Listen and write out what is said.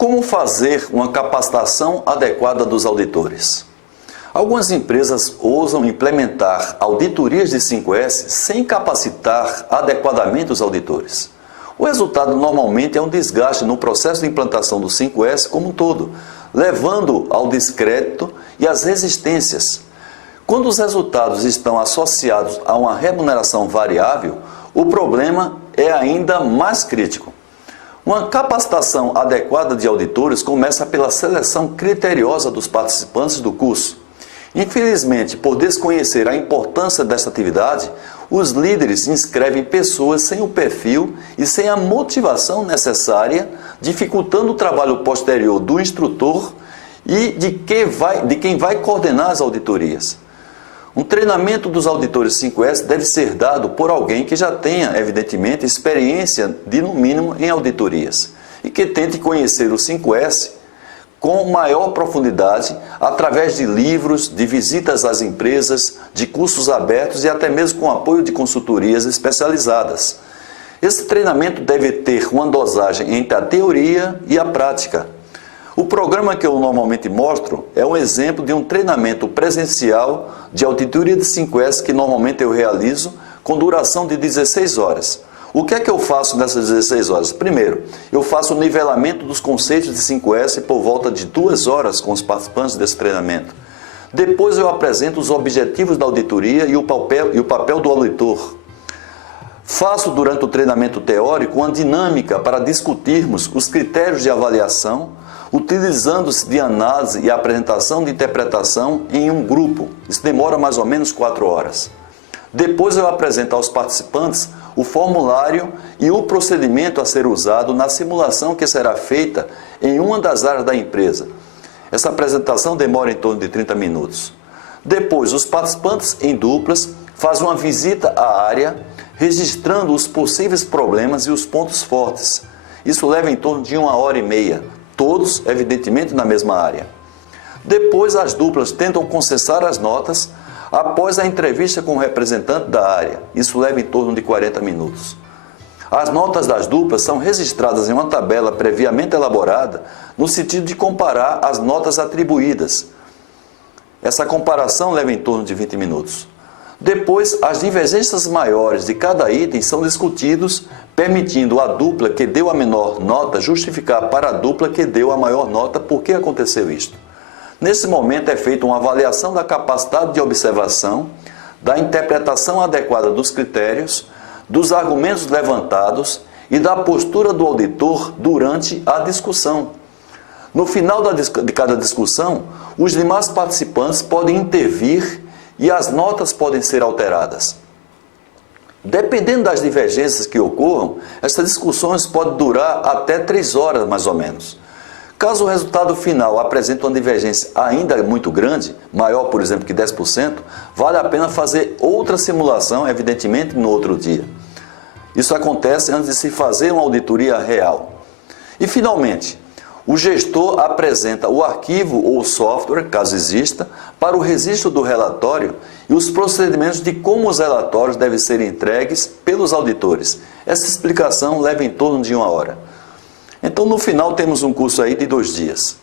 Como fazer uma capacitação adequada dos auditores? Algumas empresas ousam implementar auditorias de 5S sem capacitar adequadamente os auditores. O resultado normalmente é um desgaste no processo de implantação do 5S como um todo, levando ao descrédito e às resistências. Quando os resultados estão associados a uma remuneração variável, o problema é ainda mais crítico. Uma capacitação adequada de auditores começa pela seleção criteriosa dos participantes do curso. Infelizmente, por desconhecer a importância desta atividade, os líderes inscrevem pessoas sem o perfil e sem a motivação necessária, dificultando o trabalho posterior do instrutor e de quem vai coordenar as auditorias. Um treinamento dos auditores 5S deve ser dado por alguém que já tenha, evidentemente, experiência de, no mínimo, em auditorias e que tente conhecer o 5S com maior profundidade através de livros, de visitas às empresas, de cursos abertos e até mesmo com apoio de consultorias especializadas. Esse treinamento deve ter uma dosagem entre a teoria e a prática. O programa que eu normalmente mostro é um exemplo de um treinamento presencial de auditoria de 5S que normalmente eu realizo com duração de 16 horas. O que é que eu faço nessas 16 horas? Primeiro, eu faço o nivelamento dos conceitos de 5S por volta de 2 horas com os participantes desse treinamento. Depois eu apresento os objetivos da auditoria e o papel do auditor. Faço durante o treinamento teórico uma dinâmica para discutirmos os critérios de avaliação, utilizando-se de análise e apresentação de interpretação em um grupo. Isso demora mais ou menos 4 horas. Depois eu apresento aos participantes o formulário e o procedimento a ser usado na simulação que será feita em uma das áreas da empresa. Essa apresentação demora em torno de 30 minutos. Depois, os participantes em duplas fazem uma visita à área, registrando os possíveis problemas e os pontos fortes. Isso leva em torno de 1h30, todos, evidentemente, na mesma área. Depois, as duplas tentam consensar as notas após a entrevista com o representante da área. Isso leva em torno de 40 minutos. As notas das duplas são registradas em uma tabela previamente elaborada no sentido de comparar as notas atribuídas. Essa comparação leva em torno de 20 minutos. Depois, as divergências maiores de cada item são discutidos, permitindo à dupla que deu a menor nota justificar para a dupla que deu a maior nota por que aconteceu isto. Nesse momento é feita uma avaliação da capacidade de observação, da interpretação adequada dos critérios, dos argumentos levantados e da postura do auditor durante a discussão. No final de cada discussão, os demais participantes podem intervir e as notas podem ser alteradas. Dependendo das divergências que ocorram, essas discussões podem durar até 3 horas mais ou menos. Caso o resultado final apresente uma divergência ainda muito grande, maior, por exemplo, que 10%, vale a pena fazer outra simulação, evidentemente, no outro dia. Isso acontece antes de se fazer uma auditoria real. E, finalmente, o gestor apresenta o arquivo ou o software, caso exista, para o registro do relatório e os procedimentos de como os relatórios devem ser entregues pelos auditores. Essa explicação leva em torno de 1 hora. Então, no final, temos um curso aí de 2 dias.